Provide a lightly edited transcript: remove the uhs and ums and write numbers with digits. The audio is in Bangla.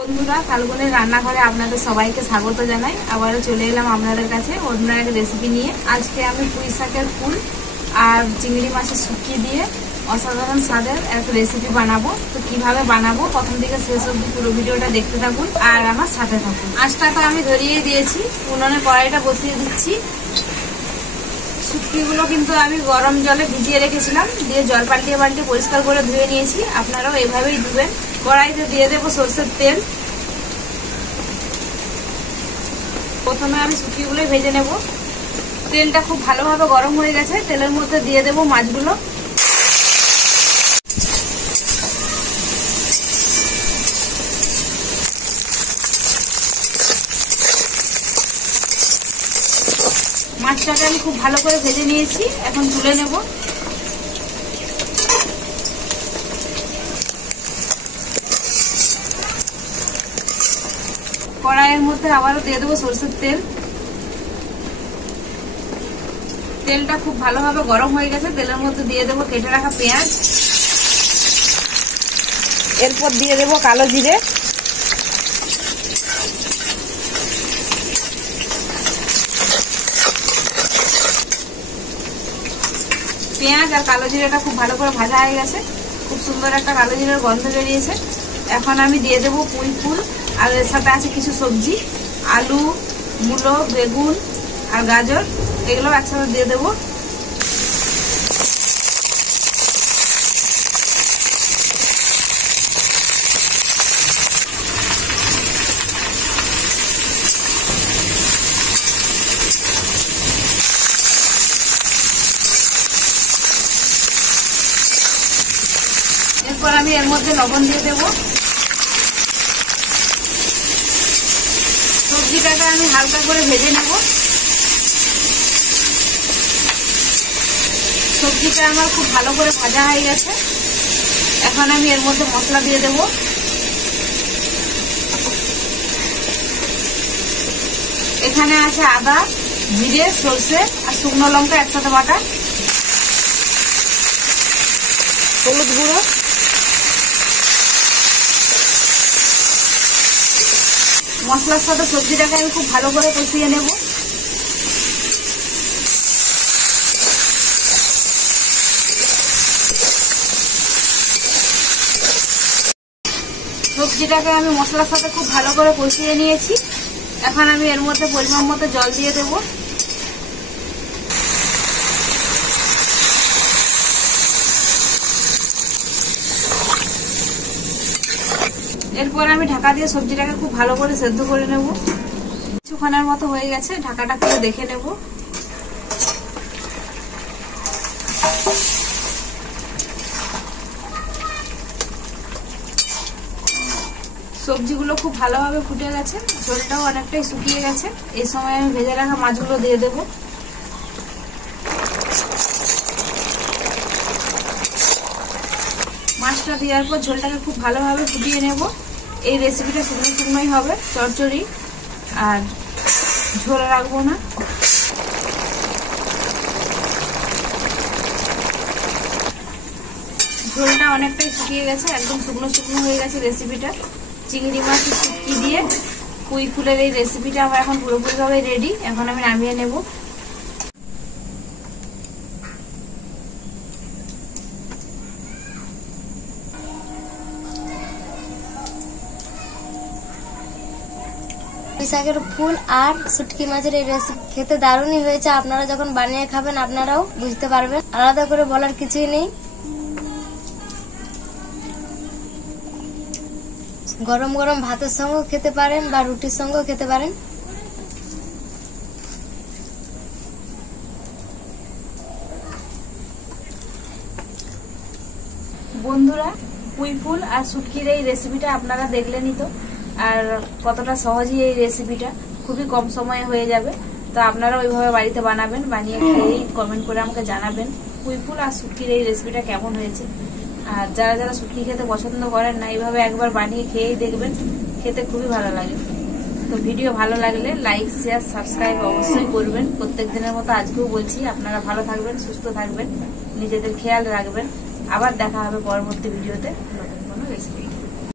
বন্ধুরা, ফাল্গুনের রান্নাঘরে আপনাদের সবাইকে স্বাগত জানাই। আবারও চলে এলাম আপনাদের কাছে অন্য এক রেসিপি নিয়ে। আজকে আমি পুঁই শাকের ফুল আর চিংড়ি মাছের শুটকি দিয়ে অসাধারণ স্বাদের এক রেসিপি বানাবো। তো কিভাবে বানাবো প্রথম থেকে শেষ অবধি পুরো ভিডিওটা দেখতে থাকুন আর আমার সাথে থাকুন। আঁচটা তো আমি ধরিয়ে দিয়েছি, উনুনে কড়াইটা বসিয়ে দিচ্ছি। শুটকিগুলো কিন্তু আমি গরম জলে ভিজিয়ে রেখেছিলাম, দিয়ে জল পাল্টিয়ে পাল্টিয়ে পরিষ্কার করে ধুয়ে নিয়েছি। আপনারাও এভাবেই ধুবেন। কড়াইতে দিয়ে দেবো সরষের তেল। প্রথমে আমি শুটকিগুলোই ভেজে নেব। তেলটা খুব ভালোভাবে গরম হয়ে গেছে, তেলের মধ্যে দিয়ে দেবো মাছগুলো। মাছটাকে আমি খুব ভালো করে ভেজে নিয়েছি, এখন তুলে নেব। কড়াইয়ের মধ্যে আবারও দিয়ে দেবো সরষের তেল। তেলটা খুব ভালোভাবে গরম হয়ে গেছে, তেলের মধ্যে দিয়ে দেবো কেটে রাখা পেঁয়াজ। এরপর দিয়ে দেবো কালো জিরে। পেঁয়াজ আর কালো জিরেটা খুব ভালো করে ভাজা হয়ে গেছে, খুব সুন্দর একটা কালো জিরের গন্ধ বেরিয়েছে। এখন আমি দিয়ে দেবো পুঁই ফুল, আর এর সাথে আছে কিছু সবজি, আলু, মূলো, বেগুন আর গাজর, এগুলো একসাথে দিয়ে দেবো। এরপর আমি এর মধ্যে লবণ দিয়ে দেবো। সবজিটাকে আমি হালকা করে ভেজে নেব। সবজিটা আমার খুব ভালো করে ভাজা হয়ে গেছে। এখন আমি এর মধ্যে মশলা দিয়ে দেব। এখানে আছে আদা, জিরে, সরষে আর শুকনো লঙ্কা একসাথে বাটা, হলুদ গুঁড়ো, মশলার সাথে সবজিটাকে আমি খুব ভালো করে কষিয়ে নেব। সবজিটাকে আমি মশলার সাথে খুব ভালো করে কষিয়ে নিয়েছি। এখন আমি এর মধ্যে পরিমাণ মতো জল দিয়ে দেব। এরপর আমি ঢাকা দিয়ে সবজিটাকে খুব ভালো করে সেদ্ধ করে নেব। কিছুক্ষণের মতো হয়ে গেছে, ঢাকাটা খুলে দেখে নেব। সবজিগুলো খুব ভালোভাবে ফুটে গেছে, ঝোলটাও অনেকটাই শুকিয়ে গেছে। এই সময় আমি ভেজে রাখা মাছগুলো দিয়ে দেব। মাছটা দেওয়ার পর ঝোলটাকে খুব ভালোভাবে ফুটিয়ে নেব। এই রেসিপিটা শুকনো শুকনোই হবে, চচ্চড়ি, আর ঝোল রাখবো না। ঝোলটা অনেকটাই শুকিয়ে গেছে, একদম শুকনো শুকনো হয়ে গেছে রেসিপিটা। চিংড়ি মাছ শুটকি দিয়ে পুঁই ফুলের এই রেসিপিটা আমার এখন পুরোপুরিভাবে রেডি। এখন আমি নামিয়ে নেব। পুঁই শাকের ফুল আর শুটকি মাছের এই রেসিপি খেতে দারুণই হয়েছে। আপনারা যখন বানিয়ে খাবেন আপনারাও বুঝতে পারবেন, আলাদা করে বলার কিছুই নেই। গরম গরম ভাতের সঙ্গেও খেতে পারেন বা রুটির সঙ্গেও খেতে পারেন। বন্ধুরা, পুঁই ফুল আর শুটকির এই রেসিপিটা আপনারা দেখলেনই তো, আর কতটা সহজই এই রেসিপিটা, খুবই কম সময়ে হয়ে যাবে। তো আপনারা ওইভাবে বাড়িতে বানাবেন, বানিয়ে খেয়েই কমেন্ট করে আমাকে জানাবেন পুঁই ফুল আর শুটকির এই রেসিপিটা কেমন হয়েছে। আর যারা যারা শুটকি খেতে পছন্দ করেন না, এইভাবে একবার বানিয়ে খেয়েই দেখবেন, খেতে খুবই ভালো লাগে। তো ভিডিও ভালো লাগলে লাইক, শেয়ার, সাবস্ক্রাইব অবশ্যই করবেন। প্রত্যেক দিনের মতো আজকেও বলছি, আপনারা ভালো থাকবেন, সুস্থ থাকবেন, নিজেদের খেয়াল রাখবেন। আবার দেখা হবে পরবর্তী ভিডিওতে নতুন কোনো রেসিপি।